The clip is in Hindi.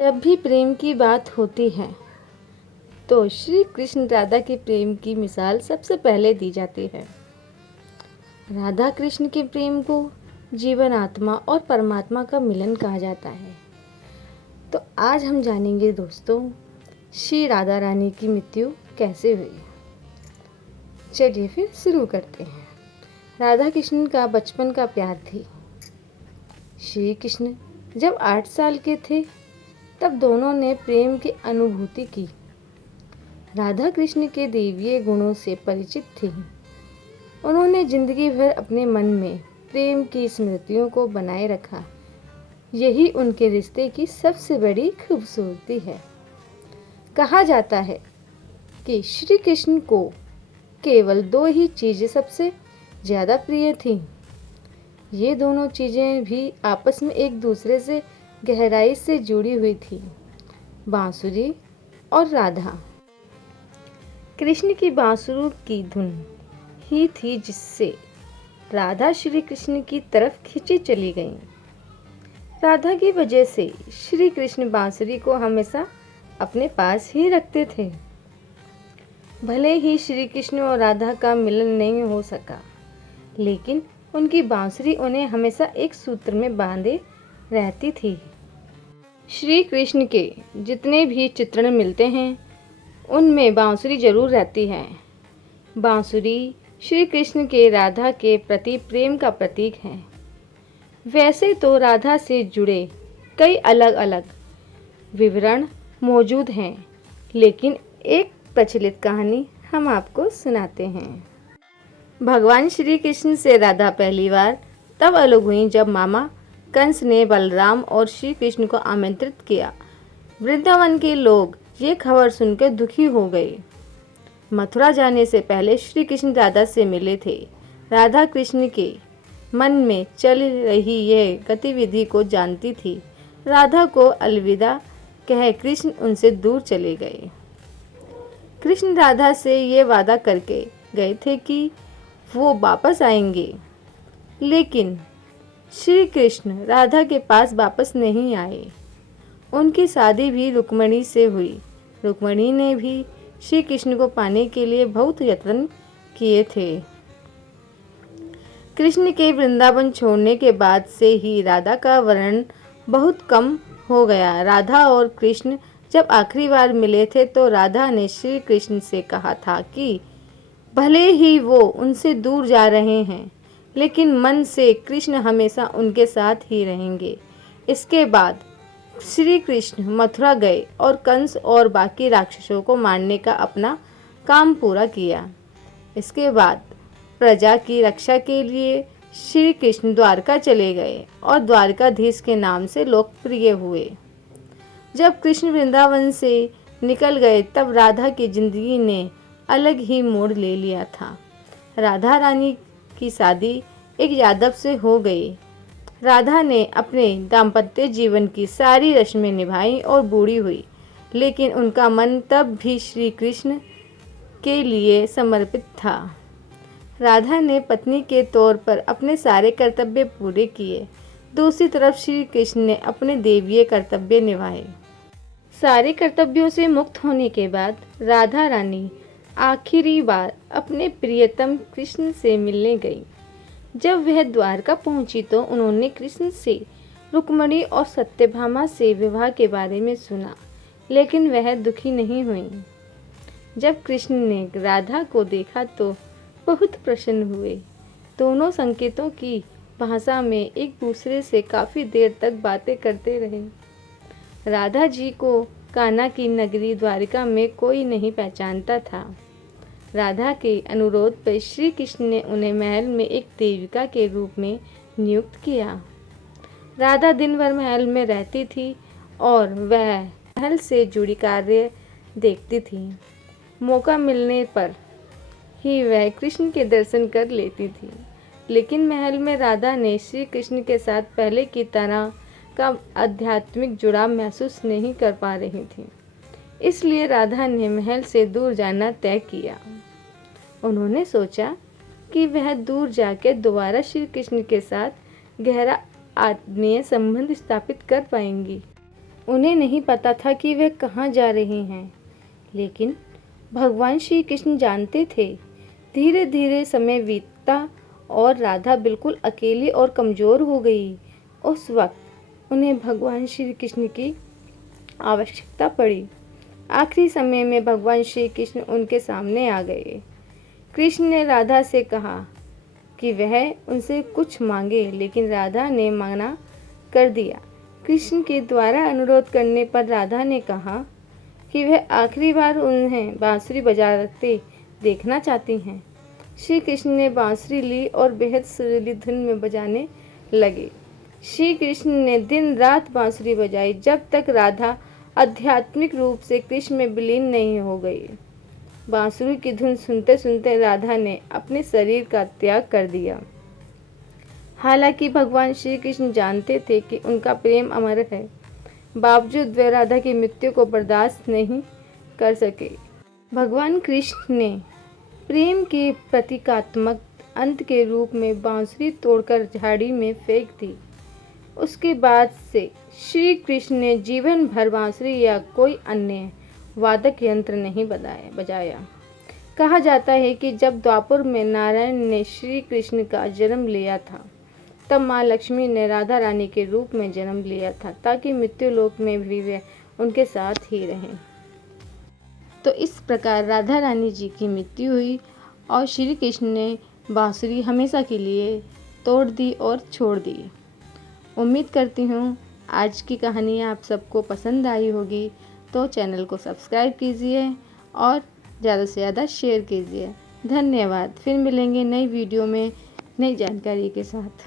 जब भी प्रेम की बात होती है तो श्री कृष्ण राधा के प्रेम की मिसाल सबसे पहले दी जाती है। राधा कृष्ण के प्रेम को जीवन आत्मा और परमात्मा का मिलन कहा जाता है। तो आज हम जानेंगे दोस्तों, श्री राधा रानी की मृत्यु कैसे हुई। चलिए फिर शुरू करते हैं। राधा कृष्ण का बचपन का प्यार थी। श्री कृष्ण जब 8 साल के थे तब दोनों ने प्रेम की अनुभूति की। राधा कृष्ण के दैवीय गुणों से परिचित थी। उन्होंने जिंदगी भर अपने मन में प्रेम की स्मृतियों को बनाए रखा। यही उनके रिश्ते की सबसे बड़ी खूबसूरती है। कहा जाता है कि श्री कृष्ण को केवल 2 ही चीज़ें सबसे ज़्यादा प्रिय थीं। ये दोनों चीज़ें भी आपस में एक दूसरे से गहराई से जुड़ी हुई थी, बांसुरी और राधा। कृष्ण की बांसुरी की धुन ही थी जिससे राधा श्री कृष्ण की तरफ खींची चली गईं। राधा की वजह से श्री कृष्ण बांसुरी को हमेशा अपने पास ही रखते थे। भले ही श्री कृष्ण और राधा का मिलन नहीं हो सका, लेकिन उनकी बांसुरी उन्हें हमेशा एक सूत्र में बांधे रहती थी। श्री कृष्ण के जितने भी चित्रण मिलते हैं उनमें बांसुरी जरूर रहती है। बांसुरी श्री कृष्ण के राधा के प्रति प्रेम का प्रतीक है। वैसे तो राधा से जुड़े कई अलग अलग विवरण मौजूद हैं, लेकिन एक प्रचलित कहानी हम आपको सुनाते हैं। भगवान श्री कृष्ण से राधा पहली बार तब अलग हुई जब मामा कंस ने बलराम और श्री कृष्ण को आमंत्रित किया। वृंदावन के लोग ये खबर सुनकर दुखी हो गए। मथुरा जाने से पहले श्री कृष्ण राधा से मिले थे। राधा कृष्ण के मन में चल रही यह गतिविधि को जानती थी। राधा को अलविदा कह कृष्ण उनसे दूर चले गए। कृष्ण राधा से ये वादा करके गए थे कि वो वापस आएंगे, लेकिन श्री कृष्ण राधा के पास वापस नहीं आए। उनकी शादी भी रुक्मिणी से हुई। रुक्मिणी ने भी श्री कृष्ण को पाने के लिए बहुत यत्न किए थे। कृष्ण के वृंदावन छोड़ने के बाद से ही राधा का वर्णन बहुत कम हो गया। राधा और कृष्ण जब आखिरी बार मिले थे तो राधा ने श्री कृष्ण से कहा था कि भले ही वो उनसे दूर जा रहे हैं, लेकिन मन से कृष्ण हमेशा उनके साथ ही रहेंगे। इसके बाद श्री कृष्ण मथुरा गए और कंस और बाकी राक्षसों को मारने का अपना काम पूरा किया। इसके बाद प्रजा की रक्षा के लिए श्री कृष्ण द्वारका चले गए और द्वारकाधीश के नाम से लोकप्रिय हुए। जब कृष्ण वृंदावन से निकल गए तब राधा की जिंदगी ने अलग ही मोड़ ले लिया था। राधा रानी की शादी एक यादव से हो गई। राधा ने अपने दाम्पत्य जीवन की सारी रस्में निभाई और बूढ़ी हुई, लेकिन उनका मन तब भी श्री कृष्ण के लिए समर्पित था। राधा ने पत्नी के तौर पर अपने सारे कर्तव्य पूरे किए। दूसरी तरफ श्री कृष्ण ने अपने दैवीय कर्तव्य निभाए। सारे कर्तव्यों से मुक्त होने के बाद राधा रानी आखिरी बार अपने प्रियतम कृष्ण से मिलने गई। जब वह द्वारका पहुंची तो उन्होंने कृष्ण से रुक्मिणी और सत्यभामा से विवाह के बारे में सुना, लेकिन वह दुखी नहीं हुई। जब कृष्ण ने राधा को देखा तो बहुत प्रसन्न हुए। दोनों संकेतों की भाषा में एक दूसरे से काफ़ी देर तक बातें करते रहे। राधा जी को कान्हा की नगरी द्वारिका में कोई नहीं पहचानता था। राधा के अनुरोध पर श्री कृष्ण ने उन्हें महल में एक देविका के रूप में नियुक्त किया। राधा दिन भर महल में रहती थी और वह महल से जुड़ी कार्य देखती थी। मौका मिलने पर ही वह कृष्ण के दर्शन कर लेती थी, लेकिन महल में राधा ने श्री कृष्ण के साथ पहले की तरह का आध्यात्मिक जुड़ाव महसूस नहीं कर पा रही थी। इसलिए राधा ने महल से दूर जाना तय किया। उन्होंने सोचा कि वह दूर जाकर दोबारा श्री कृष्ण के साथ गहरा आत्मीय संबंध स्थापित कर पाएंगी। उन्हें नहीं पता था कि वे कहाँ जा रहे हैं, लेकिन भगवान श्री कृष्ण जानते थे। धीरे धीरे समय बीतता और राधा बिल्कुल अकेली और कमज़ोर हो गई। उस वक्त उन्हें भगवान श्री कृष्ण की आवश्यकता पड़ी। आखिरी समय में भगवान श्री कृष्ण उनके सामने आ गए। कृष्ण ने राधा से कहा कि वह उनसे कुछ मांगे, लेकिन राधा ने मना कर दिया। कृष्ण के द्वारा अनुरोध करने पर राधा ने कहा कि वह आखिरी बार उन्हें बांसुरी बजाते देखना चाहती हैं। श्री कृष्ण ने बांसुरी ली और बेहद सुरीली धुन में बजाने लगे। श्री कृष्ण ने दिन रात बांसुरी बजाई जब तक राधा आध्यात्मिक रूप से कृष्ण में विलीन नहीं हो गई। बांसुरी की धुन सुनते सुनते राधा ने अपने शरीर का त्याग कर दिया। हालांकि भगवान श्री कृष्ण जानते थे कि उनका प्रेम अमर है, बावजूद वे राधा की मृत्यु को बर्दाश्त नहीं कर सके। भगवान कृष्ण ने प्रेम के प्रतीकात्मक अंत के रूप में बांसुरी तोड़कर झाड़ी में फेंक दी। उसके बाद से श्री कृष्ण ने जीवन भर बांसुरी या कोई अन्य वादक यंत्र नहीं बजाया। कहा जाता है कि जब द्वापर में नारायण ने श्री कृष्ण का जन्म लिया था, तब माँ लक्ष्मी ने राधा रानी के रूप में जन्म लिया था, ताकि मृत्यु लोक में भी वे उनके साथ ही रहें। तो इस प्रकार राधा रानी जी की मृत्यु हुई और श्री कृष्ण ने बांसुरी हमेशा के लिए तोड़ दी और छोड़ दी। उम्मीद करती हूँ आज की कहानी आप सबको पसंद आई होगी। तो चैनल को सब्सक्राइब कीजिए और ज़्यादा से ज़्यादा शेयर कीजिए। धन्यवाद। फिर मिलेंगे नई वीडियो में नई जानकारी के साथ।